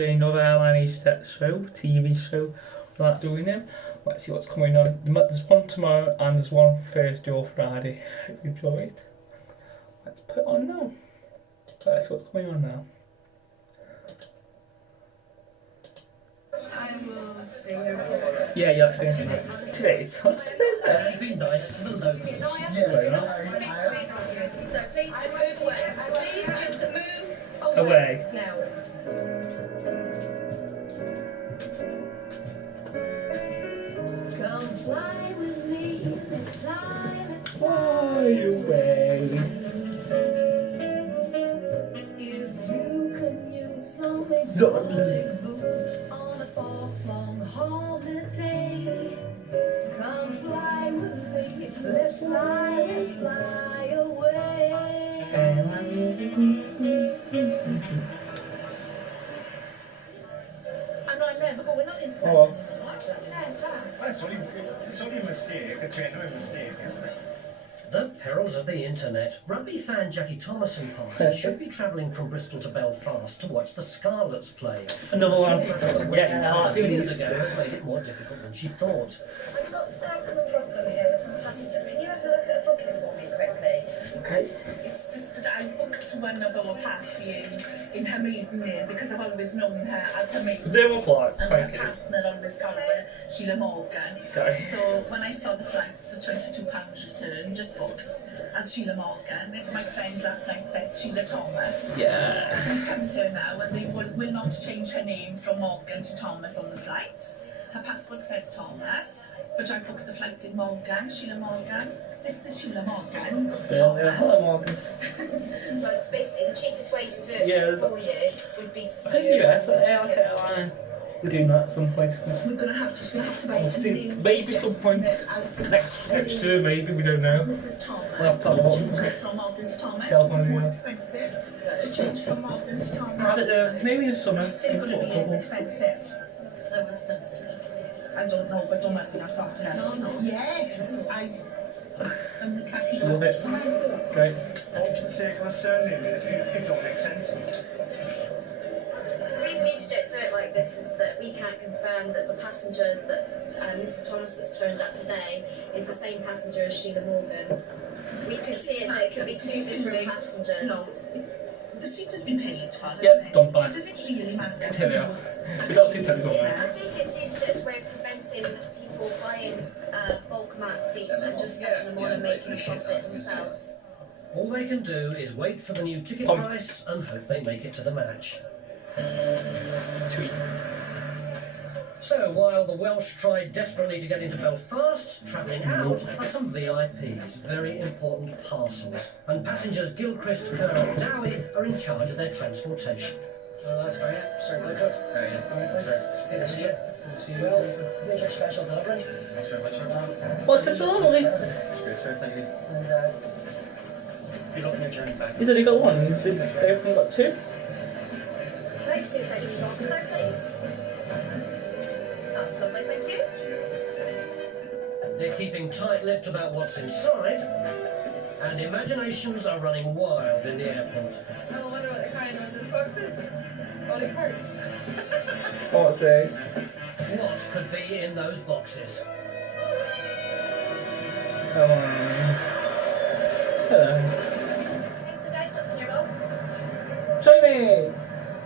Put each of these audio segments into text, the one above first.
Another Airline EasyJet show, TV show. We're not doing them. Let's see what's coming on. There's one tomorrow and there's one Thursday or Friday. Hope you enjoy it. Let's put it on now. Let's see what's coming on now. I will stay here for... Yeah, you're saying that. Today, what's today's there? You've been nice to the locals. Yeah, why not? So please just move away. Please just move Away. now. Come fly with me, let's fly, let's Fly away. If you could use some exotic Zombie. boots on a far-flung holiday, come fly with me, let's fly away. I'm not never going on into Oh, It's only a mistake, a genuine mistake, isn't it? The perils of the internet. Rugby fan Jackie Thomas and party should be travelling from Bristol to Belfast to watch the Scarlets play. Another one. Yeah, do 2 years these. ago has made it more difficult than she thought. I've got a problem here with some passengers. Can you have a look at a booking for me quickly? okay. It's just that I've booked one of our party in her maiden name because I've always known her as her maiden They name. were what? And Thank her you. partner on this concert, Sheila Morgan. Sorry. So when I saw the flights, the £22 return, just booked as Sheila Morgan. My friends last night said Sheila Thomas. Yeah. So we've come here now and they will not change her name from Morgan to Thomas on the flight. Her passport says Thomas, but I booked the flight in Morgan, Sheila Morgan. This is Sheila Morgan. Yeah. Hello, Morgan. So it's basically the cheapest way to do it Yeah, there's for you would be to I say think US, Airline. We're doing that at some point. We're gonna have to We'll write see. Maybe some point next year, maybe, we don't know. Mrs. Thomas. We'll have to have a look. Change it from Morgan to Thomas. Sell This is more one, yeah. expensive to change from Morgan to Thomas. I don't know, maybe in the summer. It's still Put gonna a be couple. expensive. how expensive. I don't know, but don't let me not sort it out. No. Yes, I'm the captain. Love it. Great. Particular surname, it don't make sense. The reason EasyJet do it like this is that we can't confirm that the passenger that Mrs. Thomas that's turned up today is the same passenger as Sheila Morgan. We can see it that it could be two different passengers. No, the seat has been paid for. Yep, hasn't it? don't buy. So does it really matter? Tell you. We don't see tellies on there. I think it's EasyJet's way of preventing people buying bulk amount seats and just selling them on and making a profit themselves. All they can do is wait for the new ticket Pump. price and hope they make it to the match. Tweet. So while the Welsh tried desperately to get into Belfast, travelling out are some VIPs, very important parcels, and passengers Gilchrist, Kerr and Dowie are in charge of their transportation. That's great. Certainly good. Good to see you. Well, here's your special delivery. Thanks very much, sir. What's the delivery? That's great, sir, thank you. And good luck on your journey back. He's only got one. They've only got two. Next thing inside your box there, please. That's lovely, thank you. They're keeping tight-lipped about what's inside, and imaginations are running wild in the airport. I wonder what they're carrying around those boxes. Body parts. What's it? What could be in those boxes? Come on. Hello. Okay, so guys, what's in your box? Jamie!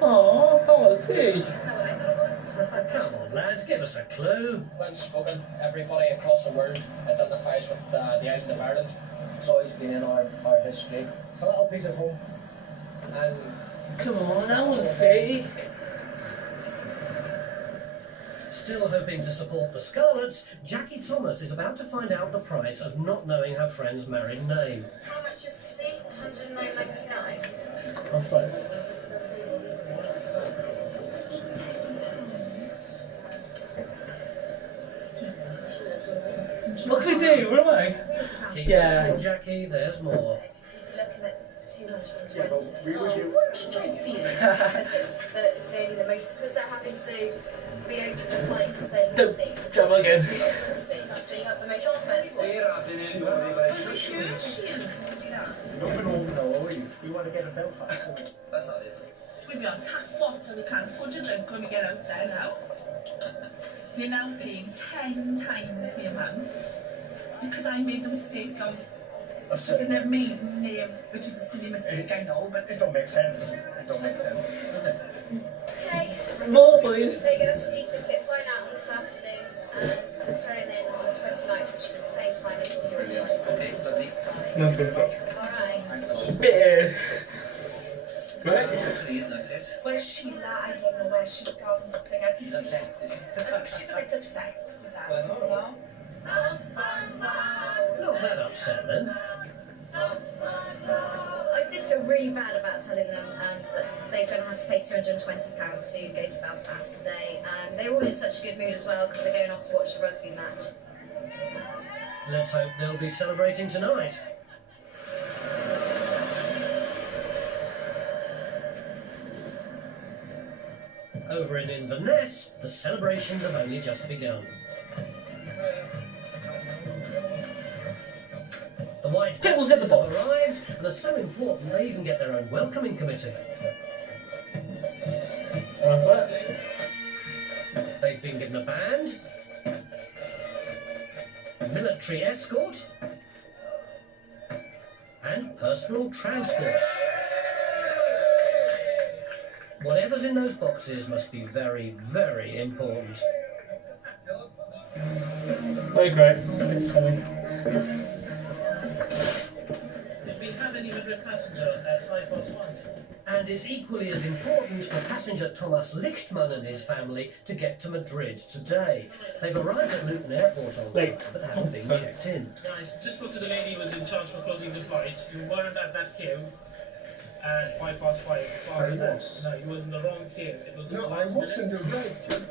Aww, how was he? Is that what I thought it was? Come on, lads, give us a clue. When spoken, everybody across the world identifies with the island of Ireland. It's always been in our history. It's a little piece of home. And Come on, I want to see. Still hoping to support the Scarlets, Jackie Thomas is about to find out the price of not knowing her friend's married name. How much is the seat? £109.99. That's right. What can we do? Where am I? Keep Yeah. listening, Jackie, there's more. You'd be looking at 220. Yeah, but we would you... Because it's only the most, because they're having to reopen the flight for sale of Don't seats. It's come the again. most expensive seats, so you have the most expensive. Nothing over now, we want to get a Belfast. that's not it. We'll be on tap water, we can't afford a drink when we get out there now. We're now paying 10 times the amount because I made the mistake of putting their maiden name, which is a silly mistake, I know, but It don't make sense. It don't make sense, does it? Okay. More, please. So you're going to speak ticket, flying out on this afternoon's and returning in on the 29th, which is the same time as your Okay, lovely. No, perfect. Alright. Bit, right? Actually, isn't it? where's Sheila? I don't know where she's gone. I think she's a bit upset with that, you know? Not that upset then. I did feel really bad about telling them that they're going to have to pay £220 to go to Belfast today. They were all in such a good mood as well because they're going off to watch a rugby match. Let's hope they'll be celebrating tonight. Over in Inverness, the celebrations have only just begun. The white Pickles in the boxes box. have arrived and are so important they even get their own welcoming committee. They've been given a band, military escort, and personal transport. Whatever's in those boxes must be very, very important. Very great. Exciting. Did we have any Madrid passenger at 1? And it's equally as important for passenger Thomas Lichtmann and his family to get to Madrid today. They've arrived at Luton Airport on time, but haven't been checked in. Guys, just spoke to the lady who was in charge for closing the flight. You weren't at that queue at 5:05. I was. No, you was in the wrong queue. It was in the No, I last was in minute. the right.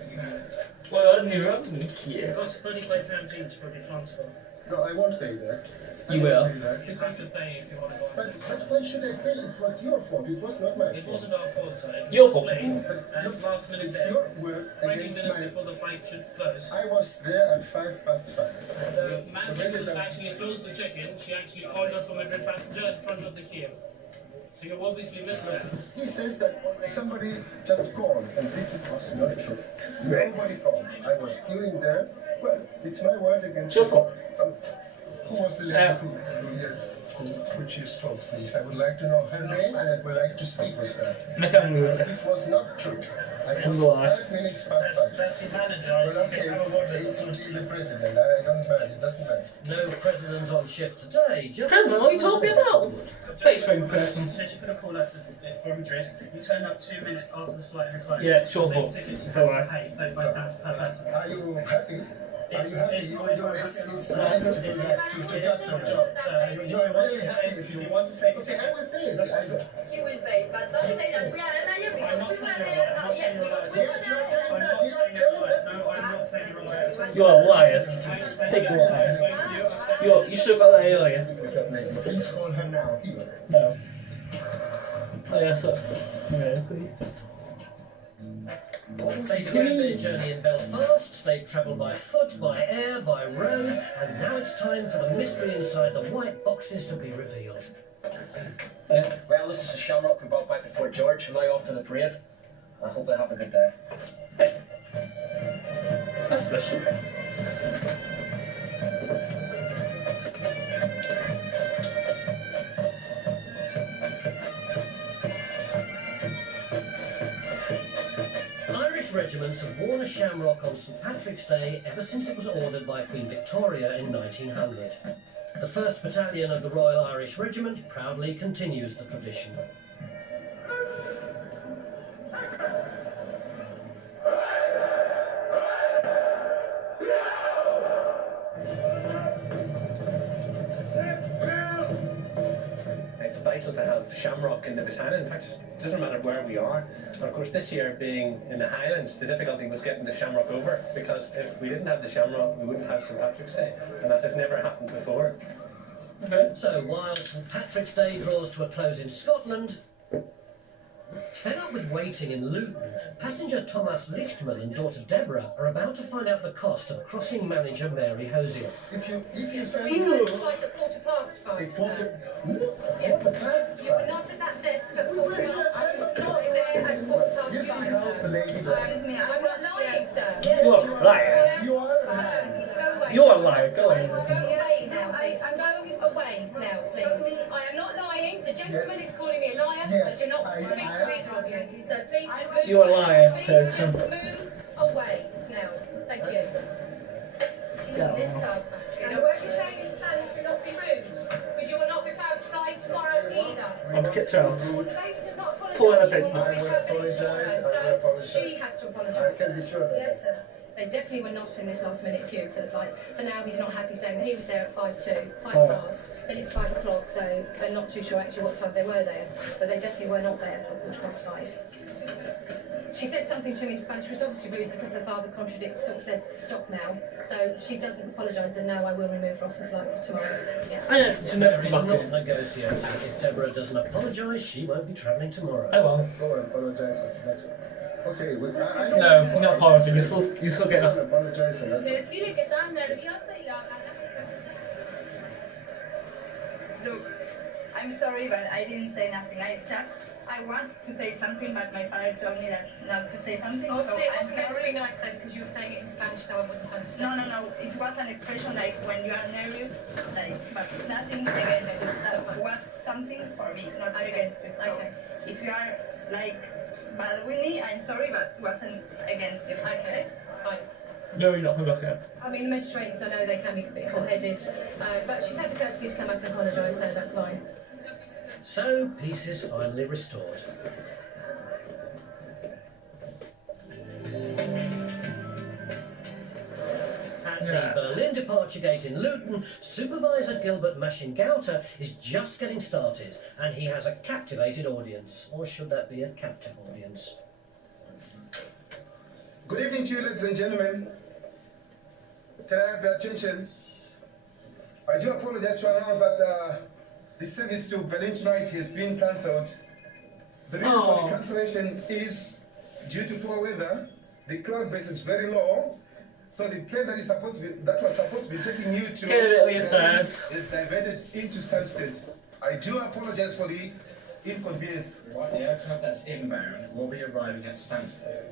Well, I knew that. It costs £35 each for the transfer. No, I won't pay that. I You won't will. pay that You have to pay if you want to go on. but why should I pay? It's not your fault. It was not my It fault. wasn't our fault, sir. It was Your fault. late, But and it's look, last minute it's there. your word 20 against minutes mine. before the flight should close. I was there at 5:05. The manager who actually closed the check-in, she actually called us from Madrid passenger in front of the queue. So you obviously missed that. He says that somebody just called, and this was not true. Nobody called. I was queuing there. Well, it's my word against Your fault. Who was the lady who she spoke, please? I would like to know her name, and I would like to speak with her. This was not true. I was 5 minutes past 5. That's the manager. Well, okay, it should be the president. I don't mind. It doesn't matter. No president on shift today, just... President, what are you talking about? Face ring person. She put a call out for Madrid. You turned up 2 minutes after the flight had closed. Yeah, sure, Same boss. tickets you Don't have worry. to pay £35 per person. Are you happy? Are you happy? It's It's nice to do that to just your job. You're really happy if you want to save Okay, I will pay it. You will pay, but don't say that we are alive I'm not because we saying were you're there. right. I'm not saying you're right. Yes, you're telling I'm that. not You're saying you're telling right. that. No, I'm not saying you're right. You're a liar. I explained Big it. liar. I explained to you. I've said You should have got that earlier. Please call her now. Here. No. Oh, yeah, so. Yeah, please. They've begun their journey in Belfast, they've travelled by foot, by air, by road, and now it's time for the mystery inside the white boxes to be revealed. Well, this is a shamrock we brought back to Fort George. I'm now off to the parade. I hope they have a good day. Hey. That's special. Irish regiments have worn a shamrock on St Patrick's Day ever since it was ordered by Queen Victoria in 1900. The 1st Battalion of the Royal Irish Regiment proudly continues the tradition. It's vital to have shamrock in the battalion. In fact, it doesn't matter where we are. And of course, this year being in the Highlands, the difficulty was getting the shamrock over, because if we didn't have the shamrock, we wouldn't have St Patrick's Day, and that has never happened before. Okay. So while St Patrick's Day draws to a close in Scotland, fed up with waiting in Luton, passenger Thomas Lichtmann and daughter Deborah are about to find out the cost of crossing manager Mary Hosier. If you So send we were quite at 5:15. No, You were not at that desk at 5:15. I was not there at I'm not lying, sir. You are a liar. You are. Sir, go away. You are a liar. Go away. Go away now, please. I'm going away now, please. I am not lying. The gentleman is calling me a liar. Yes, I do not want to speak to either of you. So please just move. You are a liar, Please person. just move away now. Thank you. Yes. And the word you're saying in Spanish will not be rude, because you will not be found flying tomorrow either. I'm kicked out. The lady does not apologise. For She anything. will not be I will found apologise, tomorrow. I will No, apologise. she has to I apologise. can be sure of Yes, that. sir. They definitely were not in this last minute queue for the flight. So now he's not happy saying that he was there at 5 past, then it's 5 o'clock, so they're not too sure actually what time they were there. But they definitely were not there at 5:15. She said something to me in Spanish, which was obviously rude because her father contradicted, sort of said, stop now. So she doesn't apologise, and no, I will remove her off the flight for tomorrow. Yeah. I don't There never is come back not in. negotiating. If Deborah doesn't apologise, she won't be travelling tomorrow. Oh well. Go and apologize. That's it. Okay, I No, you're not apologizing. You're still getting don't up. apologize for that. Decirle que estaba nerviosa y la Look, I'm sorry, but I didn't say nothing. I want to say something, but my father told me that not to say something. Obviously, it so wasn't meant to be nice though, because you were saying it in Spanish, so I wouldn't understand. No. It was an expression like when you are nervous, like, but nothing against you. That was something for me, not against you. So Okay. if you are like bad with me, I'm sorry, but it wasn't against you. Okay, fine. No, you're not coming back in. I mean, the Mediterraneans, I know they can be a bit hot-headed, but she's had the courtesy to come back and apologise, so that's fine. So, peace is finally restored. At the Berlin departure gate in Luton, Supervisor Gilbert Maschingauter is just getting started, and he has a captivated audience. Or should that be a captive audience? Good evening to you, ladies and gentlemen. Can I have your attention? I do apologize to announce that the service to Berlin tonight has been cancelled. The reason for the cancellation is due to poor weather. The cloud base is very low, so the plane that was supposed to be taking you to Get a bit of your stairs. is diverted into Stansted. I do apologize for the inconvenience. Right, the aircraft that's inbound will be arriving at Stansted.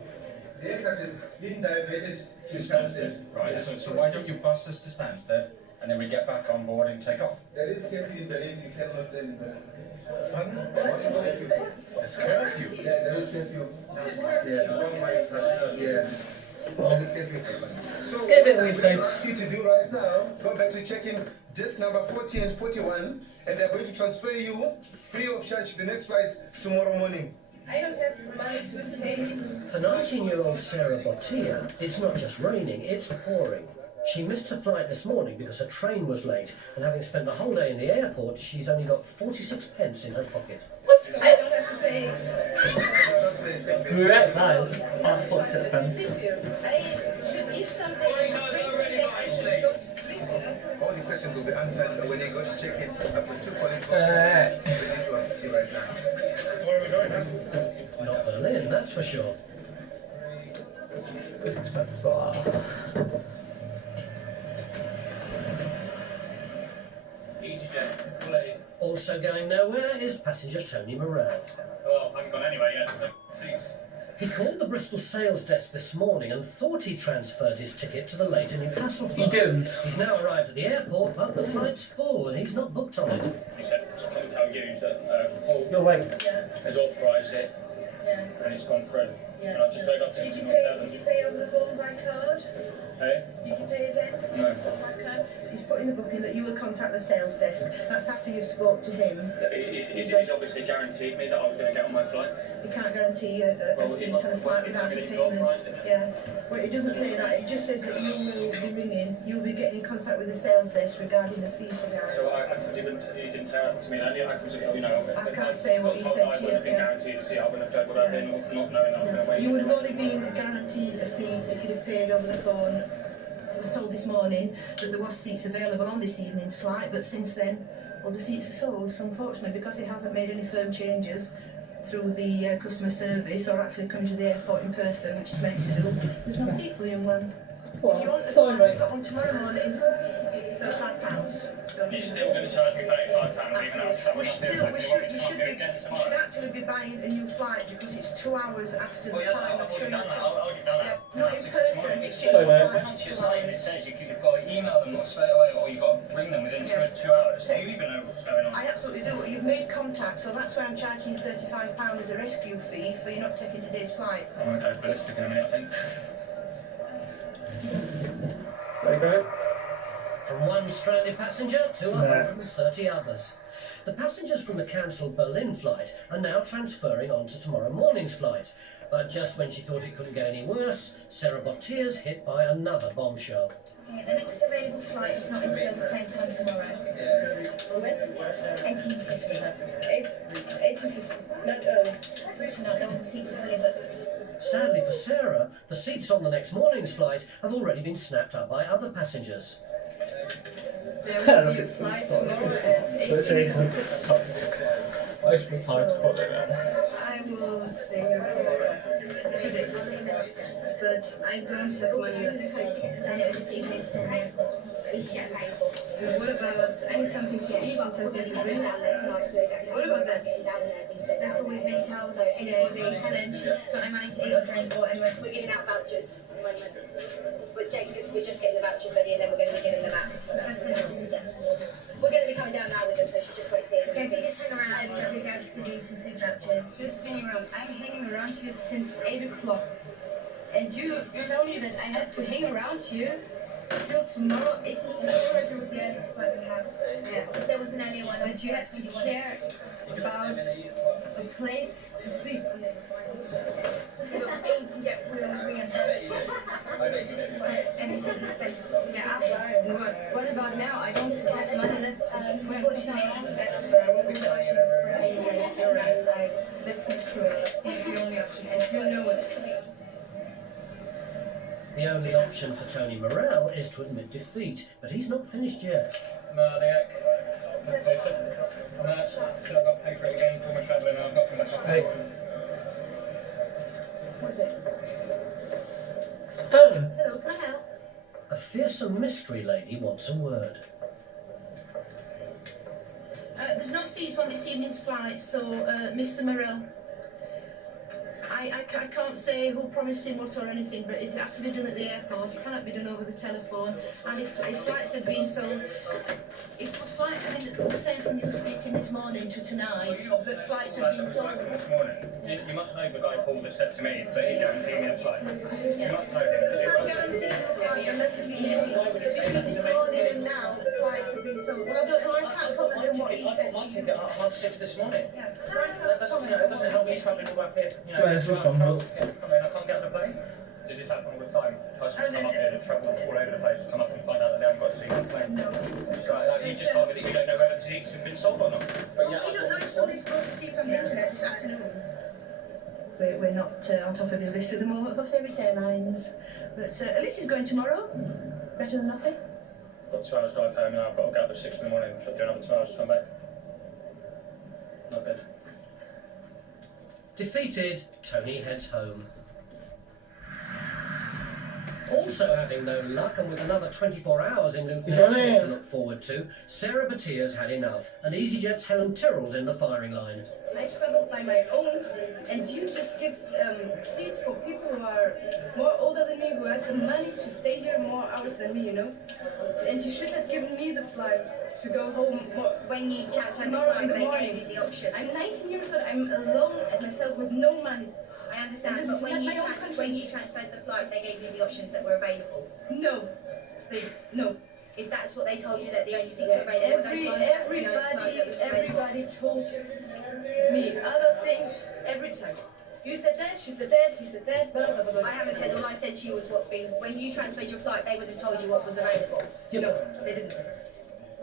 The aircraft is being diverted to Stansted. Right, so why don't you bus us to Stansted and then we get back on board and take off? There is curfew in Berlin, you cannot then. Pardon? What is curfew? It's curfew. Yeah, there is curfew. Yeah. Yeah. There is curfew. So, Get a bit of what leave, guys. I ask you to do right now, go back to check-in desk number 40 and 41, and they're going to transfer you free of charge the next flight tomorrow morning. I don't have money to pay. For 19-year-old Sarah Bottia, it's not just raining, it's pouring. She missed her flight this morning because her train was late, and having spent the whole day in the airport, she's only got 46 pence in her pocket. What? I don't have to pay. We're at that. Half 46 pence. I should eat something. I should go to sleep. All the questions will be answered when you go to check-in. I've got two colleagues Uh, ready to assist you right now. Where are we going now? Not Berlin, that's for sure. 46 pence. Wow. EasyJet, quality. Also going nowhere is passenger Tony Morell. Well, I haven't gone anywhere yet, so seats. He called the Bristol sales desk this morning and thought he transferred his ticket to the later Newcastle He flight. didn't. He's now arrived at the airport, but the flight's full and he's not booked on it. You said, just come tell you that Paul You're late. has authorised it and it's gone through. And I've just heard up there. Did you pay over the phone by card? Hey? Did you pay then? No. Okay. He's put in the booking that you will contact the sales desk. That's after you spoke to him. He's obviously guaranteed me that I was going to get on my flight. He can't guarantee a seat on a flight without a payment. Yeah. Well, it doesn't say that. It just says that you will be ringing. You'll be getting in contact with the sales desk regarding the fee for that. So he didn't tell it to me then. I can't say what he said to you. I wouldn't have been guaranteed a seat. I wouldn't have done what I've been not knowing that I was going to wait. You would have only been guaranteed a seat if you'd have paid over the phone. I was told this morning that there was seats available on this evening's flight, but since then, well, the seats are sold. So unfortunately, because he hasn't made any firm changes through the customer service or actually come to the airport in person, which is meant to do, there's no seat for you, young man. Well, If you want a sorry, flight, mate. you've got one tomorrow morning. £35. You're still going to charge me £35 even after We should actually be buying a new flight because it's 2 hours after the time of showing not in person. It's once you're signed, it says you've got to email them straight away or you've got to ring them within 2 hours. Do you even know what's going on? I absolutely do. You've made contact, so that's why I'm charging you £35 as a rescue fee for you not taking today's flight. Oh, okay, ballistic in a minute, I think. There you go. From one stranded passenger to 130 others. The passengers from the cancelled Berlin flight are now transferring on to tomorrow morning's flight. But just when she thought it couldn't get any worse, Sarah Bottia's hit by another bombshell. Okay, the next available flight is not until the same time tomorrow. 18:50. 18:50. Not early. Pretty not all the seats are fully booked. Sadly for Sarah, the seats on the next morning's flight have already been snapped up by other passengers. There will be a flight tomorrow at 18:50. I spent time to put it in. I will stay here for 2 days, but I don't have money left. What about, I need something to eat and something to drink. What about that? That's all we've been told. Helen, she's got no money to eat or drink or anywhere. We're giving out vouchers. We're just getting the vouchers ready and then we're going to be giving them out. We're going to be coming down now with them, so she just waits here. Okay, if you just hang around, we're going to produce some food vouchers. Just hang around. I'm hanging around here since 8 o'clock. And you tell me that I have to hang around here till tomorrow 18:50. That's what we have. Yeah. If there was an earlier one, But you have to care about a place to sleep. EasyJet will reimburse you. Anything space. Yeah, what about now? I don't have money left. Unfortunately, That's not true. It's the only option, and you know it. The only option for Tony Morell is to admit defeat, but he's not finished yet. No, they said, I've got to pay for it again, too much travelling, and I've got from that. Hey. What's it? Phone. Hello, can I help? A fearsome mystery lady wants a word. There's no seats on this evening's flight, so Mr. Morell, I can't say who promised him what or anything, but it has to be done at the airport. It cannot be done over the telephone. And if flights had been sold, if flights, I mean, the same from you speaking this morning to tonight, that flights have been sold. This morning, you must know the guy Paul that said to me that he guaranteed me a flight. You must know him. I can't guarantee you a flight unless it's between this morning and now, flights have been sold. Well, I don't know, I can't comment on what he said. I got my ticket at 6:30 this morning. Yeah. That doesn't help me travelling all up here. You know, Where's the phone? I can't get on the plane. Does this happen all the time? Customers come up here to travel all over the place, come up and find out that they haven't got a seat on the plane. So you just told me that you don't know whether the seats have been sold or not. But yeah, We don't know if somebody's bought a seat on the internet this afternoon. We're not on top of his list at the moment for favourite airlines. But at least he's going tomorrow. Better than nothing. I've got 2 hours drive home and I've got to get up at 6 in the morning and do another 2 hours to come back. Not good. Defeated, Tony heads home. Also having no luck, and with another 24 hours in Luton Airport to look forward to, Sarah Bottia's had enough, and EasyJet's Helen Tyrrell's in the firing line. I traveled by my own, and you just give seats for people who are more older than me, who have the money to stay here more hours than me, you know? And you should have given me the flight to go home more, when you transferred the tomorrow flight, in the they morning. gave you the option. I'm 19 years old, I'm alone at myself with no money. I understand, This but is not my own country. when you transferred the flight, they gave you the options that were available. No, no. If that's what they told you, that the only seats were available, Everybody told me other things every time. You said that, she said that, he said that, blah, blah, blah, blah. I haven't said, all I said to you was what's been, when you transferred your flight, they would have told you what was available. No, they didn't.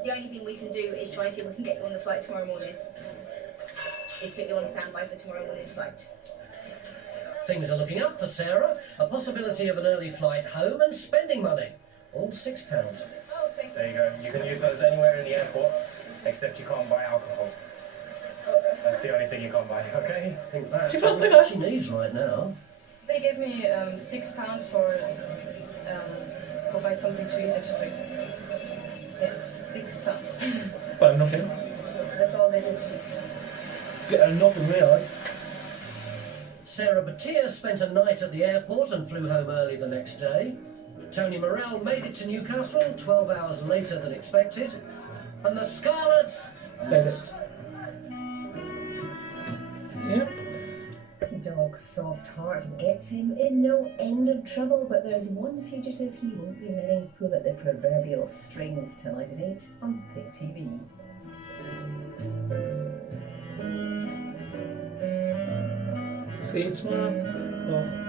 The only thing we can do is try and see if we can get you on the flight tomorrow morning. Is put you on standby for tomorrow morning's flight. Things are looking up for Sarah, a possibility of an early flight home and spending money. All £6. Oh, thank you. There you go. You can use those anywhere in the airport, except you can't buy alcohol. That's the only thing you can't buy, okay? I think that's what she needs right now. They gave me £6 for buy something to eat and to drink. Yeah, 6 o'clock. Better nothing. That's all they did. Better nothing, really. Sarah Batia spent a night at the airport and flew home early the next day. Tony Morell made it to Newcastle 12 hours later than expected. And the Scarlets lost. Yep. The dog's soft heart gets him in no end of trouble, but there's one fugitive he won't be letting pull at the proverbial strings tonight at 8 on Big TV. See you tomorrow. Well,